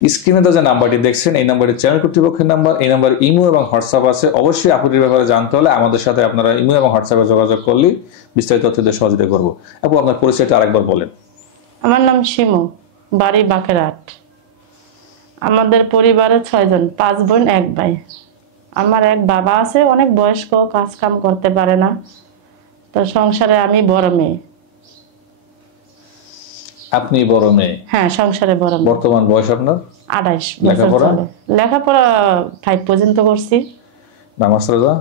স্ক্রিনে তো যে নাম্বারটি দেখছেন এই নাম্বারটি চ্যানেল কর্তৃপক্ষের নাম্বার। এই নাম্বার ইমো এবং হোয়াটসঅ্যাপ আছে। অবশ্যই আপুটির ব্যাপারে জানতে হলে আমাদের সাথে আপনারা ইমো এবং হোয়াটসঅ্যাপে যোগাযোগ করলে বিস্তারিত তথ্য দিয়ে সহযোগিতা করবো। আপু আপনার পরিচয়টা আরেকবার বলেন। আমার নাম শিমু, বাড়ি বাকেরহাট। আমাদের পরিবারে 6 জন, 5 বোন 1 ভাই। আমার এক বাবা আছে, অনেক বয়স্ক, কাজ কাম করতে পারে না। তো সংসারে আমি বড় মেয়ে। আপনি বড় মেয়ে? হ্যাঁ, সংসারে বড় মেয়ে। বর্তমান বয়স আপনার? 28 বছর চলে। লেখাপড়া 5 পর্যন্ত করছি। নামাজ রোজা?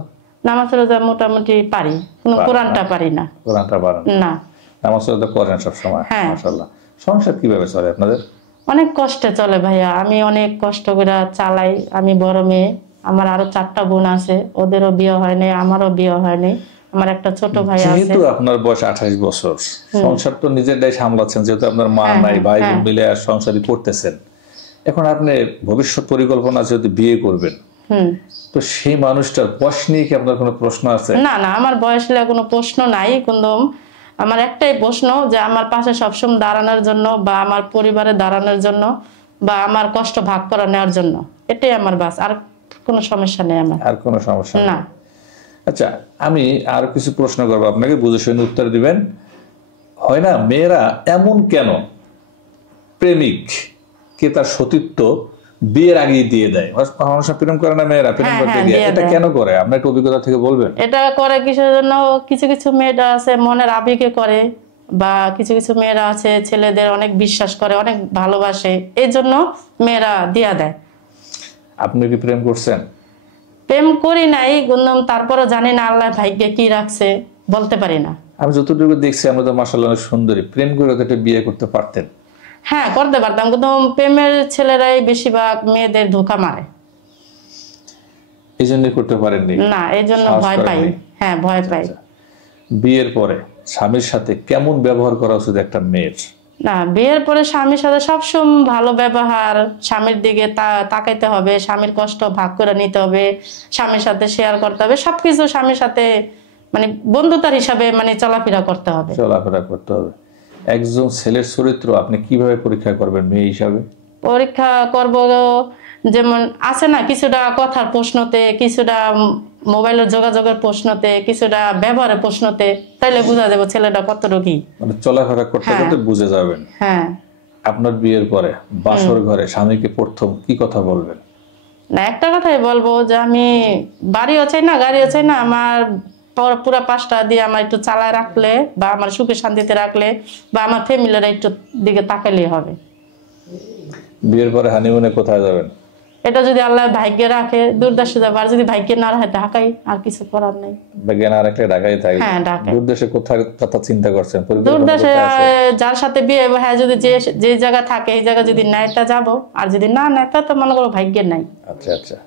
নামাজ রোজা মোটামুটি পারি, কোনো কোরআনটা পারি না। কোরআনটা পারেন না? নামাজ রোজা করেন সব সময়? মাশাআল্লাহ। সংসার কিভাবে চলে আপনাদের? অনেক কষ্টে চলে ভাইয়া, আমি অনেক কষ্ট করে চালাই। আমি বড় মেয়ে, আমার আরো 4টা বোন আছে, ওদেরও বিয়ে হয়নি, আমারও বিয়ে হয়নি। আমার একটা ছোট ভাই আছে। যেহেতু আপনার বয়স 28 বছর, সংসার তো নিজেরটাই সামলাচ্ছেন, যেহেতু আপনার মা নাই, ভাই বোন মিলে সংসারই করতেছেন। এখন আপনি ভবিষ্যৎ পরিকল্পনা যদি বিয়ে করবেন, তো সেই মানুষটার বয়স নিয়ে কি আপনার কোনো প্রশ্ন আছে? না না, আমার বয়স নিয়ে কোনো প্রশ্ন নাই। কিন্তু আমার একটাই প্রশ্ন, যে আমার পাশে সবসময় দাঁড়ানোর জন্য, বা আমার পরিবারে দাঁড়ানোর জন্য, বা আমার কষ্ট ভাগ করে নেওয়ার জন্য, এটাই আমার বাস। আর কোনো সমস্যা নেই আমার। আর কোনো সমস্যা না। আচ্ছা, আমি আর কিছু প্রশ্ন করবো আপনাকে, বুঝে শুনে উত্তর দিবেন। হয় না, মেয়েরা এমন কেন প্রেমিক কে তার সতীত্ব বিয়ের আগেই দিয়ে দেয়? প্রেম করে না মেয়েরা, প্রেম করতে গিয়ে এটা কেন করে? আপনার একটু অভিজ্ঞতা থেকে বলবেন। এটা করে কিসের জন্য? কিছু কিছু মেয়েরা আছে মনের আবেগে করে, বা কিছু কিছু মেয়েরা আছে ছেলেদের অনেক বিশ্বাস করে, অনেক ভালোবাসে, এই জন্য মেয়েরা দিয়া দেয়। আপনি কি প্রেম করছেন? প্রেম করি নাই, কিন্তু তারপরে জানি না আল্লাহ ভাগ্যে কি রাখছে, বলতে পারি না। আমি যতটুকু দেখছি আমরা তো মাশাআল্লাহ অনেক সুন্দরী, প্রেম করে তো একটা বিয়ে করতে পারতেন। হ্যাঁ, করতে পারতাম, কিন্তু প্রেমের ছেলেরাই বেশিরভাগ মেয়েদের ধোঁকা মারে, এই জন্যই করতে পারেননি? না, এই জন্য ভয় পাই। হ্যাঁ, ভয় পাই। বিয়ের পরে স্বামীর সাথে কেমন ব্যবহার করা উচিত একটা মেয়ের? না, বিয়ের পরে স্বামীর সাথে সবসময় ভালো ব্যবহার, স্বামীর দিকে তাকাইতে হবে, স্বামীর কষ্ট ভাগ করে নিতে হবে, স্বামীর সাথে শেয়ার করতে হবে, সবকিছু স্বামীর সাথে মানে বন্ধুতার হিসাবে মানে চলাফেরা করতে হবে। একজন ছেলের চরিত্র আপনি কিভাবে পরীক্ষা করবেন মেয়ে হিসাবে? পরীক্ষা করব, যেমন আছে না কিছুটা কথার প্রশ্নতে, কিছুটা মোবাইলের যোগাযোগের প্রশ্নতে, কিছুটা ব্যবহারের প্রশ্নতে, তাইলে বোঝা যাবে ছেলেটা কতটুকু মানে চলাফেরা করতে করতে বুঝে যাবেন। হ্যাঁ। আপনার বিয়ের পরে বাসর ঘরে স্বামীকে প্রথম কি কথা বলবেন? না, একটা কথাই বলবো, যে আমি বাড়িও চাই না, গাড়িও চাই না, আমার পুরা 5টা দিয়ে আমার একটু চালায় রাখলে, বা আমার সুখে শান্তিতে রাখলে, বা আমার ফ্যামিলির একটু দিকে তাকালেই হবে। বিয়ের পরে হানিমুনে কোথায় যাবেন? এটা যদি আল্লাহ ভাগ্যে রাখে দূরদেশে যাবো, আর যদি ভাগ্যে না রাখে ঢাকাই, আর কিছু করার নেই। ভাগ্যে না রাখলে ঢাকাই থাকবে? হ্যাঁ, ঢাকাই। দূরদেশে কোথায় কথা চিন্তা করছেন? দূরদেশে যার সাথে বিয়ে, হ্যাঁ, যদি যে জায়গা থাকে এই জায়গা যদি নেয় তা যাবো, আর যদি না নেয় তা তো মনে করো ভাগ্যের নাই। আচ্ছা আচ্ছা।